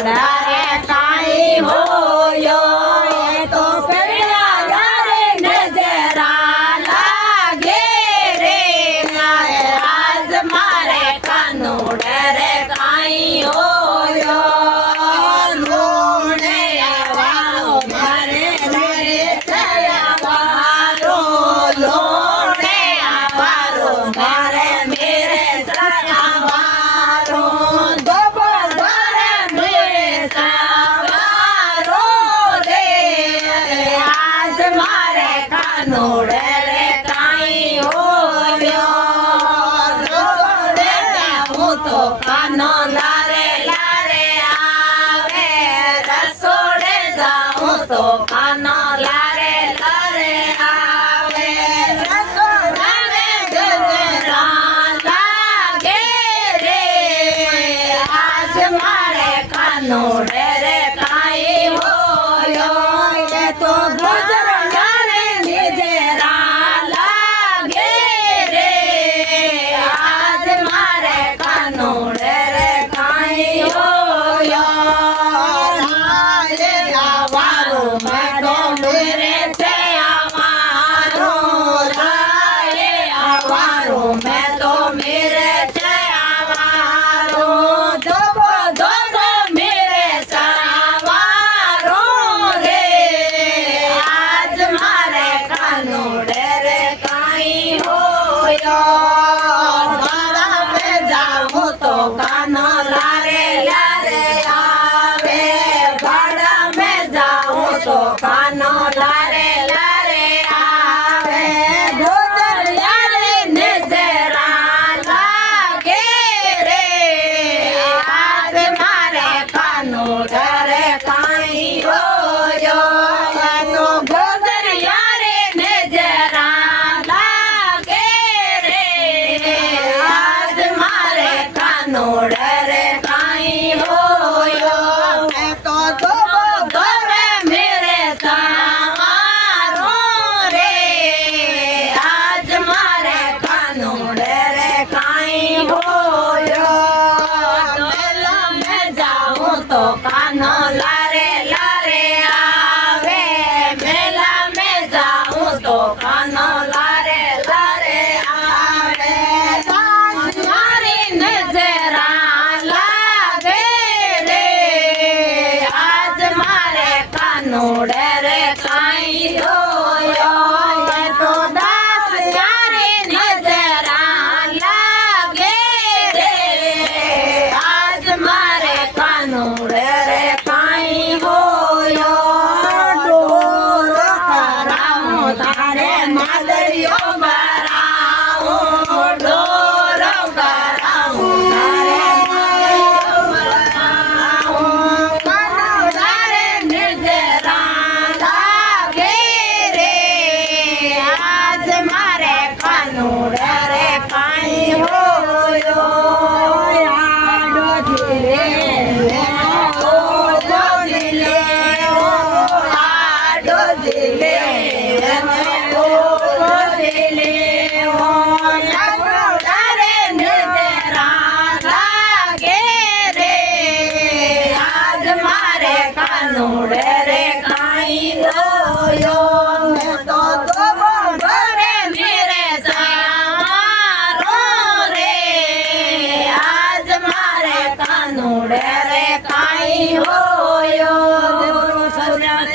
रे काई होयो तो करिया रे नजरा लागे रे आज मारे कानूड़ रे काई होयो लोणे आवारो मारे रे छया वारो लोणे आवारो मारे मेरे छया वारो दबो धरे मेरे सवारो रे आज मारे कानूड़ रे काई होयो रसोड़े जाऊं तो कानो लारे लारे आवे रसोड़े जाऊं तो कानो लारे लारे आवे रसोड़ा रे गजरा लागे रे आज मारे कानूड़ रे काई होयो ये तो गजरा रे निजरा लागे रे आज मारे कानूड़ रे काई होयो राये आवारो मैं तो मेरे से आवारो राये आवारो मैं तो मेरे से आवारो दबो दबो मेरे सवारो रे आज मारे कानूड़ रे काई होयो भाड़ा में जाऊं तो कानो लारे लारे आवे भाड़ा में जाऊं तो कानो लारे लारे आवे गोदरिया रे नजरा लागे रे आज मारे कानूड़ रे काई होयो तो गोदरिया रे नजरा लागे रे आज मारे कानूड़ रे काई होयो मैं तो दबो धरे मेरे सवारो रे आज मारे कानूड़ रे काई होयो मेला में जाऊं तो कानो लारे लारे आवे मेला में जाऊं तो कानो लारे लारे आवे दास मारी नजरा लागे रे आज मारे कानूड़ रे काई होयो ये तो दास यारी नजरा लागे रे आज मारे कानूड़ रे काई होयो डोर कराऊं तारे मादरियो बराऊं डोर कराऊं तारे मादरियो बराऊं कानूड़ रे नजरा लागे रे आज मारे कानूड़ रे काई होयो आडो दिले आडो दिले आडो दिले आडो दिले कानूड़ रे नजरा लागे रे आज मारे कानूड़ रे काई होयो मैं तो दबो धरे मेरे सवारो रे आज मारे कानूड़ रे काई होयो